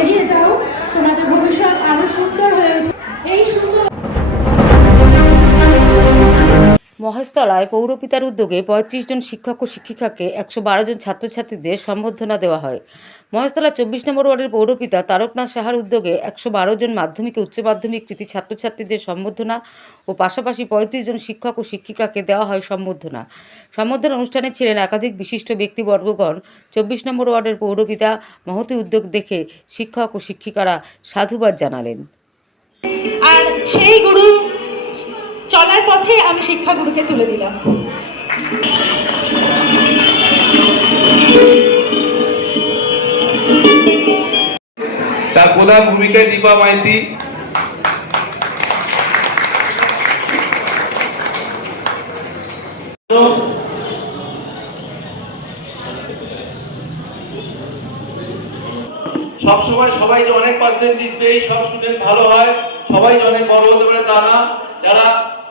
এগিয়ে যাও। তোমাদের ভবিষ্যৎ আরও সুন্দর হয়ে মহেশতলায় পৌরপিতার উদ্যোগে পঁয়ত্রিশ জন শিক্ষক ও শিক্ষিকাকে একশো বারো জন ছাত্রছাত্রীদের সম্বর্ধনা দেওয়া হয়। মহেশতলা চব্বিশ নম্বর ওয়ার্ডের পৌরপিতা তারকনাথ সাহার উদ্যোগে একশো বারো জন মাধ্যমিক উচ্চ মাধ্যমিক কৃতি ছাত্রছাত্রীদের সম্বর্ধনা ও পাশাপাশি পঁয়ত্রিশ জন শিক্ষক ও শিক্ষিকাকে দেওয়া হয় সম্বর্ধনা। সম্বর্ধনা অনুষ্ঠানে ছিলেন একাধিক বিশিষ্ট ব্যক্তিবর্গগণ। চব্বিশ নম্বর ওয়ার্ডের পৌরপিতা মহতি উদ্যোগ দেখে শিক্ষক ও শিক্ষিকারা সাধুবাদ জানালেন। আর সেই গুরু চলার পথে আমি শিক্ষাগুরুকে তুলে দিলাম। তার প্রধান ভূমিকায় দীপা মাইতি? সবসময় সবাই যে অনেক পার্সেন্টেজ পেয়ে সব স্টুডেন্ট ভালো হয় সবাই যে অনেক বড় হতে পারে তা না। যারা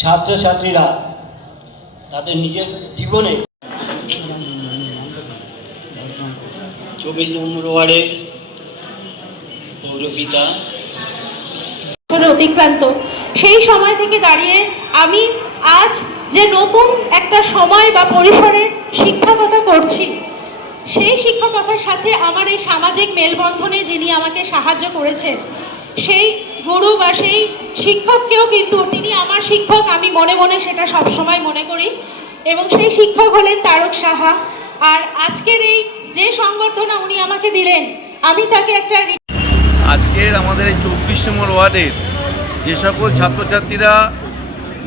ছাত্রছাত্রীরা তাদের নিজের জীবনে চব্বিশ নম্বর ওয়ার্ডের পৌরপিতা অতিক্রান্ত। সেই সময় থেকে দাঁড়িয়ে আমি আজ যে নতুন একটা সময় বা পরিসরে শিক্ষকতা করছি, সেই শিক্ষকতার সাথে আমার এই সামাজিক মেলবন্ধনে যিনি আমাকে সাহায্য করেছেন, সেই গুরু বা সেই শিক্ষককেও কিন্তু তিনি আমার শিক্ষক, আমি মনে মনে সেটা সবসময় মনে করি। এবং সেই শিক্ষক হলেন তারক সাহা। আর আজকের এই যে সংবর্ধনা উনি আমাকে দিলেন, আমি তাকে একটা আজকের আমাদের এই চব্বিশ নম্বর ওয়ার্ডের যে সকল ছাত্রছাত্রীরা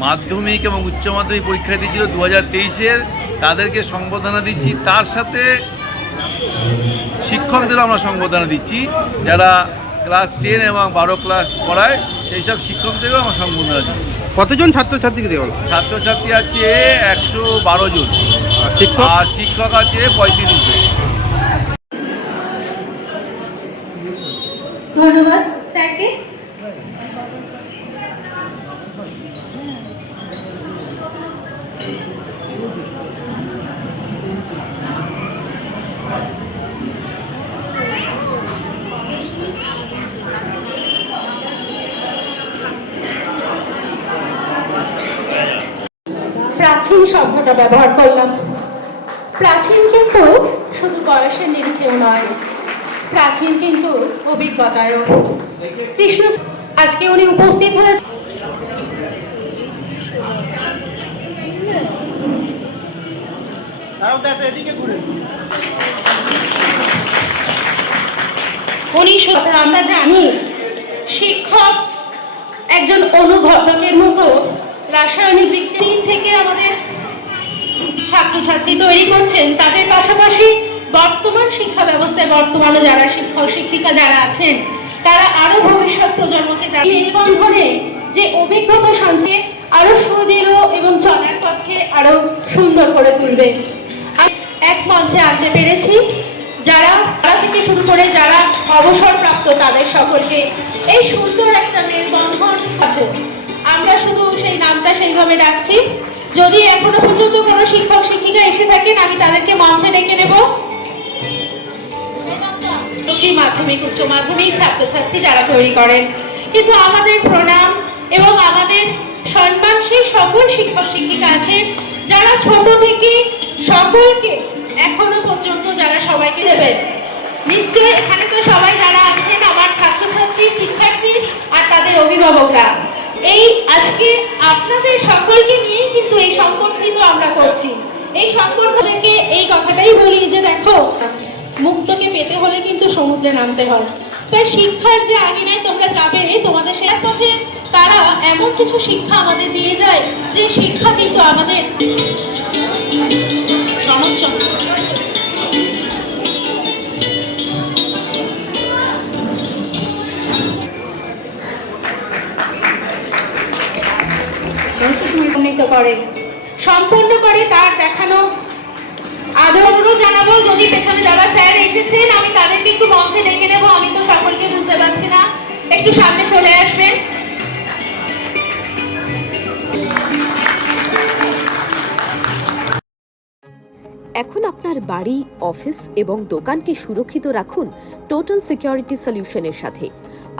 মাধ্যমিক এবং উচ্চ মাধ্যমিক পরীক্ষা দিয়েছিল দু হাজার তেইশের, তাদেরকে সংবর্ধনা দিচ্ছি। তার সাথে শিক্ষকদেরও আমরা সংবর্ধনা দিচ্ছি। যারা ক্লাস টেন এবং বারো ক্লাস পড়ায় সেই সব শিক্ষকদেরও আমার সংবর্ধনা দিচ্ছি। কতজন ছাত্রছাত্রীকে দেওয়া হলো? ছাত্রছাত্রী আছে একশো বারো জন। আর শিক্ষক? আর শিক্ষক আছে পঁয়ত্রিশ জন। ধন্যবাদ স্যারকে। প্রাচীন শব্দটা ব্যবহার করলাম। প্রাচীন কিন্তু শুধু বয়সের নিরিখেও নয় প্রাচীন কিন্তু অভিজ্ঞতায়ও। কৃষ্ণ আজকে উনি উপস্থিত হয়েছে। আমরা জানি শিক্ষক একজন অনুঘটকের মতো রাসায়নিক বিজ্ঞানী থেকে আমাদের ছাত্রছাত্রী তৈরি করছেন, তাদের পাশাপাশি বর্তমান শিক্ষা ব্যবস্থায় বর্তমানে যারা শিক্ষক, শিক্ষিকা যারা আছেন, তারা আরও ভবিষ্যৎ প্রজন্মকে মেলবন্ধনে যে অভিজ্ঞতা সঞ্চয়ে আরও সুদৃঢ় এবং চলার পথকে আরও সুন্দর করে তুলবে। এক মঞ্চে আনতে পেরেছি, যারা তারা থেকে শুরু করে যারা অবসরপ্রাপ্ত তাদের সকলকে এই সুন্দর একটা মেলবন্ধন আছে। আমরা শুধু সেই নামটা সেইভাবে ডাকছি। যদি এখনও পর্যন্ত কোনো শিক্ষক, শিক্ষিকা এসে থাকেন, আমি তাদেরকে মঞ্চে ডেকে নেব। মাধ্যমিক, উচ্চ মাধ্যমিক ছাত্রছাত্রী যারা তৈরি করেন। কিন্তু আমাদের প্রণাম এবং আমাদের সম্মান সেই সকল শিক্ষক, শিক্ষিকা আছেন যারা ছোট থেকে সকলকে এখনও পর্যন্ত যারা সবাইকে দেবেন। নিশ্চয়ই এখানে তো সবাই যারা আছেন, আমার ছাত্রছাত্রী, শিক্ষার্থী আর তাদের অভিভাবকরা। এই আজকে আপনাদের সকলকে নিয়েই কিন্তু এই সম্পর্কিত আমরা করছি। এই থেকে এই কথাটাই বলি যে দেখো, মুক্তকে পেতে হলে কিন্তু সমুদ্রে নামতে হয়। তাই শিক্ষার যে আঙিনায় তোমরা যাবে, তোমাদের সে পথে তারা এমন কিছু শিক্ষা আমাদের দিয়ে যায়, যে শিক্ষা কিন্তু আমাদের সনদ করে। সম্পূর্ণ করে তার দেখানো আদরও জানাব। যদি পেছনে যারা স্যার এসেছেন, আমি তাদেরকে একটু মঞ্চে ডেকে নেব। আমি তো সকলকে বুঝতে পারছি না। একটু সামনে চলে আসবেন। এখন আপনার বাড়ি, অফিস এবং দোকানকে সুরক্ষিত রাখুন টোটাল সিকিউরিটি সলিউশনের সাথে।